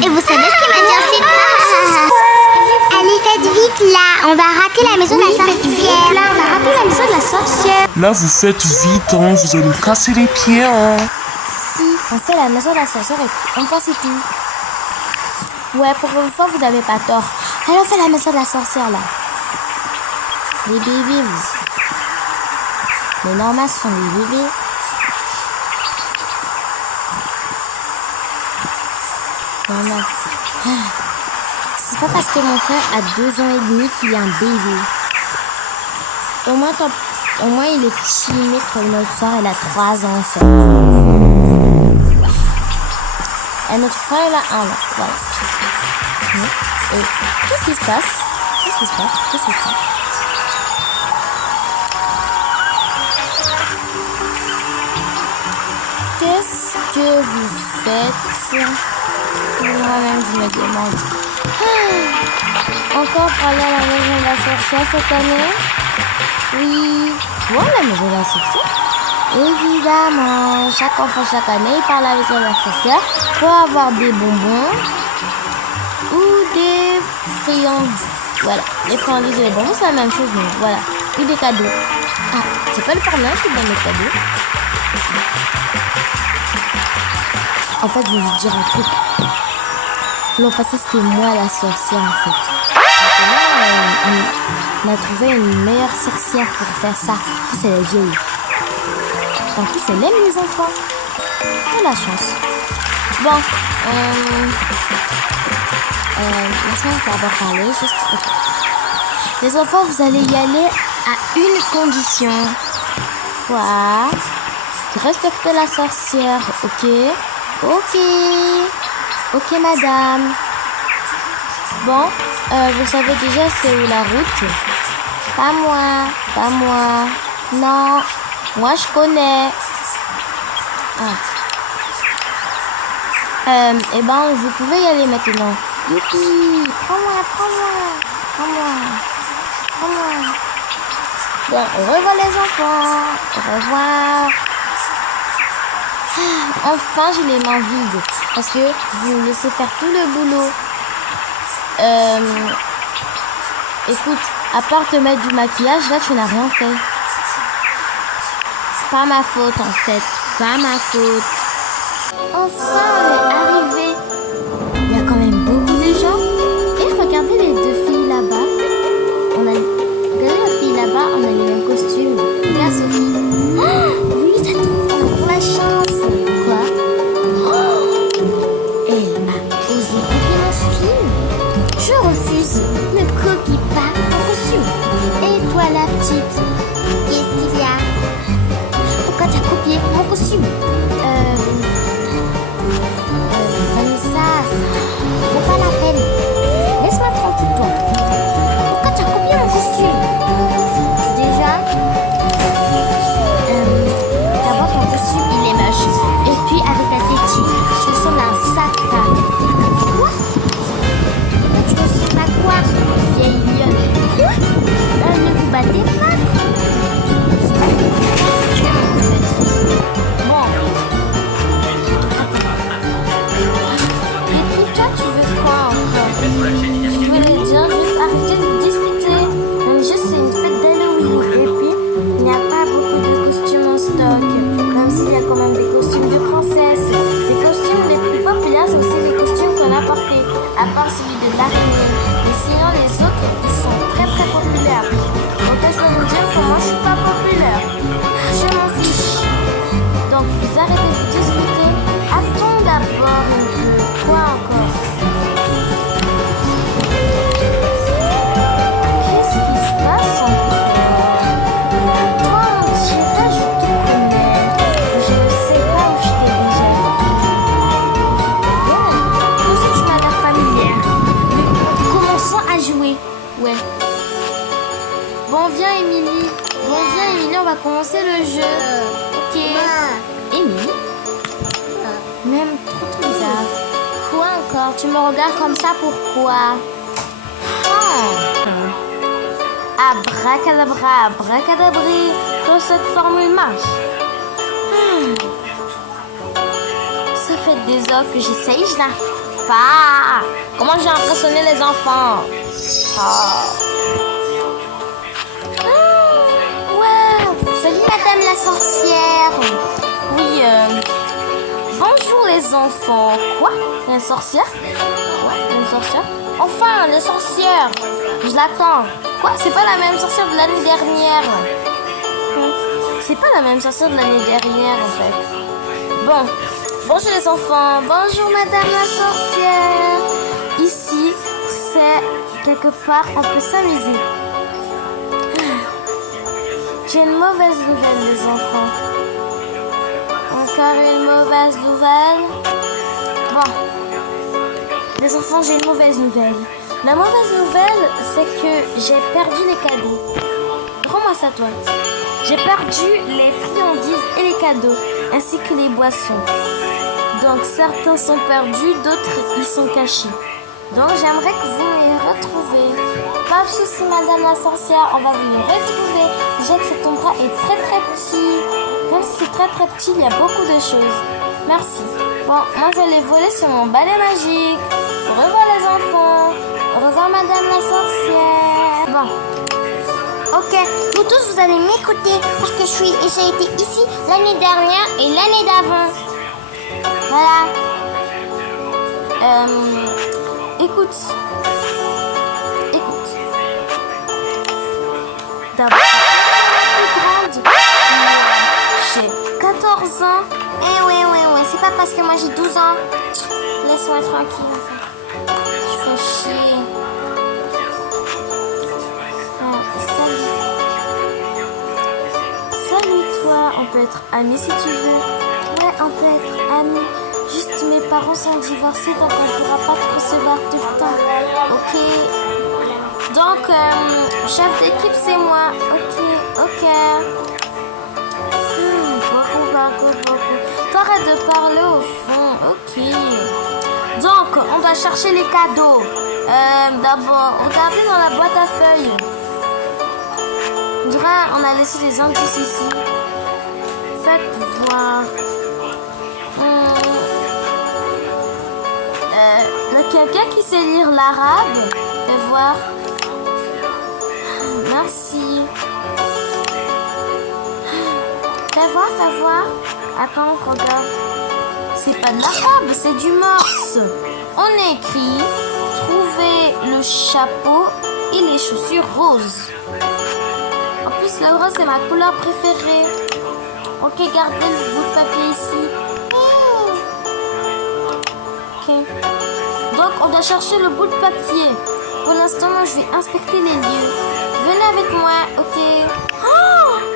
Et vous savez ce qu'il m'a dit ensuite? Allez, faites vite là, on va rater la maison de la sorcière. Là, on va rater la maison de la sorcière. Là, vous faites vite, hein, vous allez me casser les pieds, hein. Si, on fait la maison de la sorcière et on pense c'est tout. Ouais, pour une fois, vous n'avez pas tort. Allez, on fait la maison de la sorcière là. Les bébés, vous. Les normales sont les bébés. Normal. C'est pas parce que mon frère a 2 ans et demi qu'il est un bébé. Au moins il est timide comme notre soeur, elle a 3 ans en fait. Et notre frère, elle a 1 an. Voilà. Et qu'est-ce qui se passe? Qu'est-ce qui se passe? Qu'est-ce qui se passe? Qu'est-ce que vous faites? Moi-même, je me demande. Encore parler à la maison de la sorcière cette année? Oui. Quoi, la maison de la sorcière? Évidemment. Chaque enfant, chaque année, il parle à la maison de la sorcière pour avoir des bonbons ou des friandises. Voilà. Les friandises et les bonbons, c'est la même chose, mais voilà. Ou des cadeaux. Ah, c'est pas le Père Noël qui donne les cadeaux. En fait, je vais vous dire un truc. L'an passé, c'était moi la sorcière, en fait. On a trouvé une meilleure sorcière pour faire ça. En plus, elle est vieille. En plus, elle aime les enfants. C'est la chance. Bon, laisse-moi d'abord parler. Juste... Les enfants, vous allez y aller à une condition. Quoi? Respectez la sorcière, ok? Ok. Ok, madame. Bon, vous savez déjà c'est où la route? Pas moi, pas moi. Non, moi je connais. Eh ben, vous pouvez y aller maintenant. Youpi, prends-moi, prends-moi, prends-moi, prends-moi. Bon, au revoir les enfants. Au revoir. Enfin, j'ai les mains vides. Parce que vous me laissez faire tout le boulot. Écoute, à part te mettre du maquillage, là, tu n'as rien fait. Pas ma faute, en fait. Pas ma faute. Enfin, on est arrivé. Il y a quand même beaucoup de gens. Et regardez les 2 filles là-bas. Regardez la fille là-bas, on a les mêmes costumes. Regarde Sophie. Oh, oui, t'as tout. On a pour la chance. Quoi? Elle a osé copier mon style. Je refuse. Ne copie pas mon costume. Et toi, la petite, qu'est-ce qu'il y a? Pourquoi t'as copié mon costume? Vanessa, ça vaut pas la peine. Laisse-moi tranquille, toi. Pourquoi t'as copié mon costume? Déjà, d'abord ton costume il est moche. Et puis avec ta tétine, tu ressembles à un sac à... Quoi? Tu ressembles à quoi, vieille lionne? Quoi? Ne vous battez pas. Bon. Et puis toi, tu veux quoi encore? Je voulais dire juste arrêter de discuter. Juste c'est une fête d'Halloween. Et puis, il n'y a pas beaucoup de costumes en stock. Même s'il y a quand même des costumes de princesse. Les costumes les plus populaires, c'est aussi les costumes qu'on a portés. À part celui de l'araignée. Mais sinon, les autres, ils sont très très populaires. Donc là, je vais vous dire que moi, je suis pas populaire. Je m'en fiche. Donc, vous arrêtez de discuter. Attends d'abord un peu. Quoi encore? Qu'est-ce qui se passe encore? Toi, on dirait, je te connais. Je ne sais pas où je t'ai déjà vu. Bon, aussi tu m'as l'air familière. Mais commençons à jouer. Ouais. Bon, viens, Émilie. Bon, viens, Émilie, on va commencer le jeu. Ok. Émilie? Même trop bizarre. Quoi encore? Tu me regardes comme ça, pourquoi? Abracadabra, abracadabri, que cette formule marche. Ça fait des heures que j'essaye, je n'arrive pas. Comment j'ai impressionné les enfants? Wow. Salut Madame la sorcière. Oui, bonjour les enfants. Quoi? Une sorcière? Ouais, une sorcière? Enfin, les sorcières. Je l'attends. Quoi? C'est pas la même sorcière de l'année dernière. C'est pas la même sorcière de l'année dernière en fait. Bon, bonjour les enfants. Bonjour Madame la sorcière. Ici, c'est quelque part, on peut s'amuser. J'ai une mauvaise nouvelle les enfants. Encore une mauvaise nouvelle. Bon. Les enfants, j'ai une mauvaise nouvelle. La mauvaise nouvelle, c'est que j'ai perdu les cadeaux. Rends-moi ça, toi. J'ai perdu les friandises et les cadeaux, ainsi que les boissons. Donc, certains sont perdus, d'autres, ils sont cachés. Donc, j'aimerais que vous les retrouviez. Pas de souci, Madame la sorcière, on va vous les retrouver. Déjà que cet endroit est très très petit. Même si c'est très très petit, il y a beaucoup de choses. Merci. Bon, moi je vais les voler sur mon balai magique. Au revoir les enfants. Au revoir Madame la sorcière. Bon. Ok, vous tous, vous allez m'écouter parce que j'ai été ici l'année dernière et l'année d'avant. Voilà. Écoute. D'abord, plus grande. J'ai 14 ans. Eh ouais, c'est pas parce que moi j'ai 12 ans. Laisse-moi tranquille. Je fais chier. Salut toi, on peut être amis si tu veux. Ouais, on peut être amis. Juste mes parents sont divorcés donc on ne pourra pas te recevoir tout le temps. Ok. Donc, chef d'équipe c'est moi. Ok. Beaucoup. T'arrêtes de parler au fond. Ok. Donc, on va chercher les cadeaux. D'abord, regardez dans la boîte à feuilles. On dirait on a laissé des indices ici. Faites voir. Quelqu'un qui sait lire l'arabe? Fais voir. Merci. Fais voir. Attends, regarde. C'est pas de l'arabe, c'est du morse. On écrit trouver le chapeau et les chaussures roses. En plus, le rose, c'est ma couleur préférée. Ok, gardez le bout de papier ici. Ok. Donc, on doit chercher le bout de papier. Pour l'instant, moi, je vais inspecter les lieux. Venez avec moi, ok?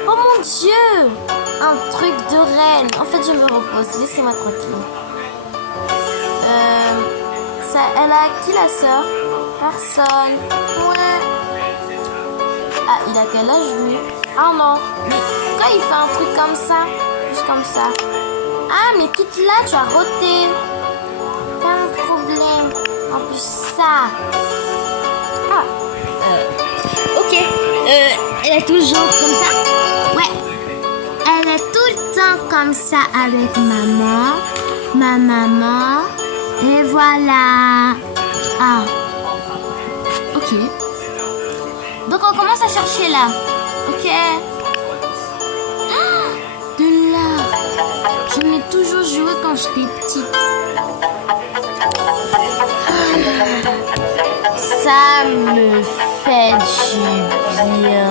Oh mon Dieu! Un truc de reine. En fait, je me repose. Laissez-moi tranquille. Elle a qui la sœur? Personne. Ouais. Ah, il a quel âge lui? Ah non. Mais quand il fait un truc comme ça, juste comme ça. Ah, mais quitte là, tu as roté. Pas de problème. En plus, ça. Ah. Ok. Elle est toujours comme ça? Ouais. Elle est tout le temps comme ça avec maman. Ma maman. Et voilà. Ah. Ok. Donc on commence à chercher là. Ok. Ah, de là. Je l'ai toujours joué quand j'étais petite. Ça me fait du bien.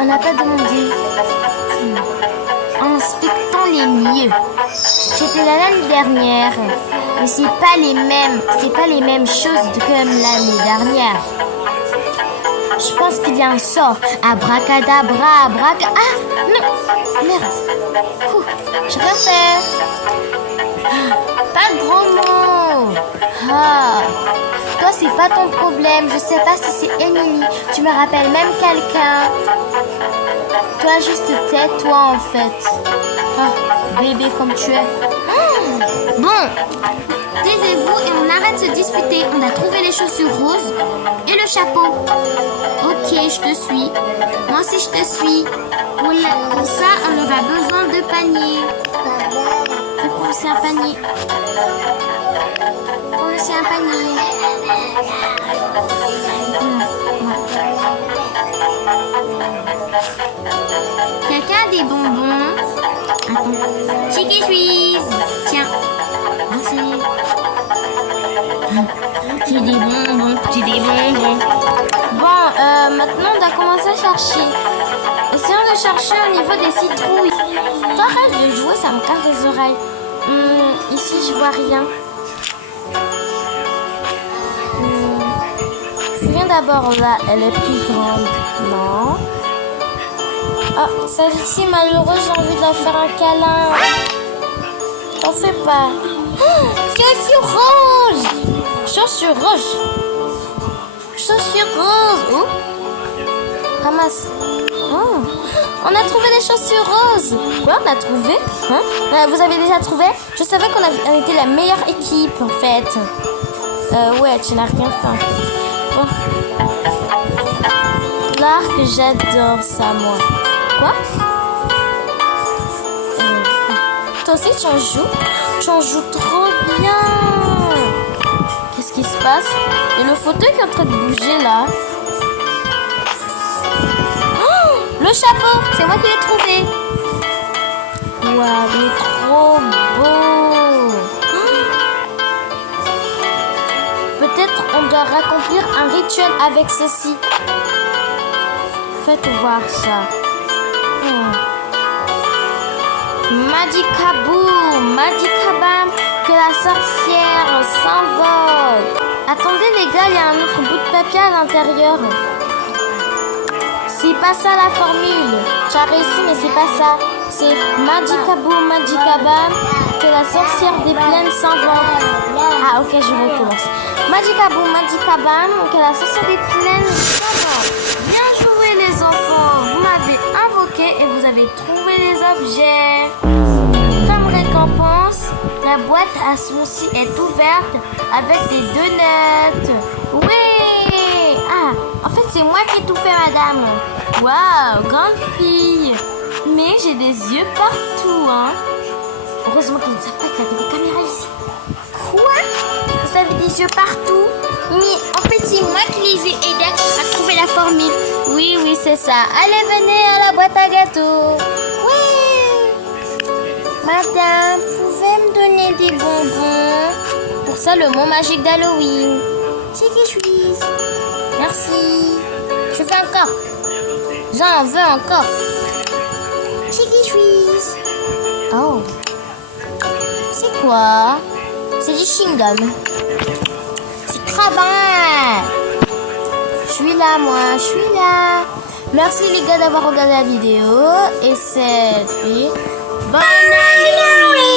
On n'a pas demandé. Inspectons les lieux. J'étais là l'année dernière, mais c'est pas les mêmes choses que l'année dernière. Je pense qu'il y a un sort. Abracadabra, Ah non, merde. J'ai rien fait. Pas de gros mots. Ah. Toi, c'est pas ton problème. Je sais pas si c'est Emily. Tu me rappelles même quelqu'un. Toi, juste tais-toi en fait. Ah, bébé comme tu es. Bon, taisez-vous et on arrête de se disputer. On a trouvé les chaussures roses et le chapeau. Ok, je te suis. Moi aussi, je te suis. Pour ça, on aura besoin de paniers. Oh, c'est un panier. Oh, c'est un panier. Quelqu'un a des bonbons? Attends. Chicky Suisse. Tiens. Merci. J'ai des bonbons. J'ai des bonbons. Bon, maintenant on doit commencer à chercher. Essayons de chercher au niveau des citrouilles. Toi, arrête de jouer, ça me casse les oreilles. Ici, je vois rien. Fouillons d'abord là, elle est plus grande. Non. Oh, celle-ci, malheureuse, j'ai envie de la faire un câlin. T'en fais pas. Oh, chaussure rose. Chaussure rose. Chaussure rose. Oh. Ramasse. Oh. On a trouvé des chaussures roses. Quoi, on a trouvé? Hein? Vous avez déjà trouvé? Je savais qu'on était la meilleure équipe, en fait. Ouais, tu n'as rien fait, en fait. Bon. L'arc, j'adore ça, moi. Quoi? Toi aussi, tu en joues? Tu en joues trop bien. Qu'est-ce qui se passe? Et le fauteuil qui est en train de bouger, là. Le chapeau, c'est moi qui l'ai trouvé. Waouh, il est trop beau. Peut-être on doit accomplir un rituel avec ceci. Faites voir ça. Magicabou, Magicabam, que la sorcière s'envole. Attendez les gars, il y a un autre bout de papier à l'intérieur. C'est pas ça la formule. Tu as réussi, mais c'est pas ça. C'est Magicabou, Magicabam, que la sorcière des plaines s'envole. Ah, ok, je recommence. Magicabou, Magicabam, que la sorcière des plaines s'envole. Bien joué, les enfants. Vous m'avez invoqué et vous avez trouvé les objets. Comme récompense, la boîte à smoothie est ouverte avec des donuts. Oui! Ah, en fait, c'est moi qui ai tout fait, madame. Waouh, grande fille. Mais j'ai des yeux partout, hein. Heureusement qu'ils ne savent pas qu'il y avait des caméras ici. Quoi? Vous avez des yeux partout? Mais en fait, c'est moi qui les ai aidés à trouver la formule. Oui, oui, c'est ça. Allez, venez à la boîte à gâteaux. Oui. Madame, vous pouvez me donner des bonbons? Pour ça, le mot magique d'Halloween. C'est qui je suis? Merci. Je fais encore. J'en veux encore. C'est qui je suis? Oh. C'est quoi? C'est du chewing-gum. C'est très bon. Je suis là, moi. Je suis là. Merci les gars d'avoir regardé la vidéo. Et c'est fait. Bonne Halloween.